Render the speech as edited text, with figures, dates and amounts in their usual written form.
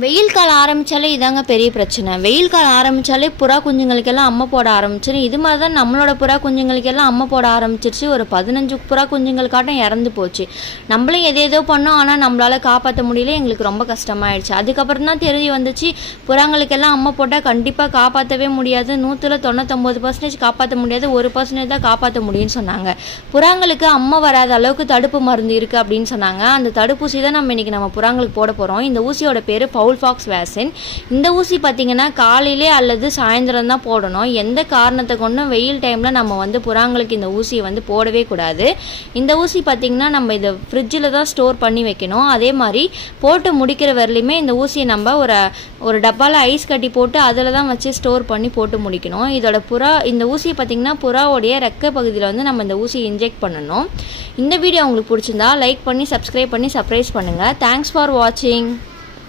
வெயில் காலம் ஆரம்பித்தாலே இதாங்க பெரிய பிரச்சனை. வெயில் காலம் ஆரம்பித்தாலே புறா குஞ்சுங்களுக்கெல்லாம் அம்மை போட ஆரம்பிச்சிடும். இது மாதிரி தான் நம்மளோட புறா குஞ்சுங்களுக்கெல்லாம் அம்மை போட ஆரம்பிச்சிருச்சு. ஒரு 15 புறா குஞ்சுங்களுக்காட்டும் இறந்து போச்சு. நம்மளும் எதேதோ பண்ணோம், ஆனால் நம்மளால் காப்பாற்ற முடியல. எங்களுக்கு ரொம்ப கஷ்டமாயிடுச்சு. அதுக்கப்புறம் தான் தெரிய வந்துச்சு, புறாங்களுக்கெல்லாம் அம்மை போட்டால் கண்டிப்பாக காப்பாற்றவே முடியாது. 199% காப்பாற்ற முடியாது, 1% தான் காப்பாற்ற முடியும்னு சொன்னாங்க. புறாங்களுக்கு அம்மை வராத அளவுக்கு தடுப்பு மருந்து இருக்குது அப்படின்னு சொன்னாங்க. அந்த தடுப்பூசி தான் நம்ம புறாங்களுக்கு போட போகிறோம். இந்த ஊசியோட பேர் பவுல் ஃபாக்ஸ் வேக்சின். இந்த ஊசி பார்த்திங்கன்னா காலையிலே அல்லது சாயந்தரம் தான் போடணும். எந்த காரணத்தை கொண்டும் வெயில் டைமில் நம்ம புறாங்களுக்கு இந்த ஊசியை போடவே கூடாது. இந்த ஊசி பார்த்திங்கன்னா நம்ம இதை ஃப்ரிட்ஜில் தான் ஸ்டோர் பண்ணி வைக்கணும். அதே மாதிரி போட்டு முடிக்கிற வரலையுமே இந்த ஊசியை நம்ம ஒரு டப்பாவில் ஐஸ் கட்டி போட்டு அதில் தான் வச்சு ஸ்டோர் பண்ணி போட்டு முடிக்கணும். இந்த ஊசியை பார்த்திங்கன்னா புறாவோடைய ரெக்க பகுதியில் நம்ம இந்த ஊசியை இன்ஜெக்ட் பண்ணணும். இந்த வீடியோ உங்களுக்கு பிடிச்சிருந்தா லைக் பண்ணி சப்ஸ்கிரைப் பண்ணி சர்ப்ரைஸ் பண்ணுங்கள். தேங்க்ஸ் ஃபார் வாட்சிங்.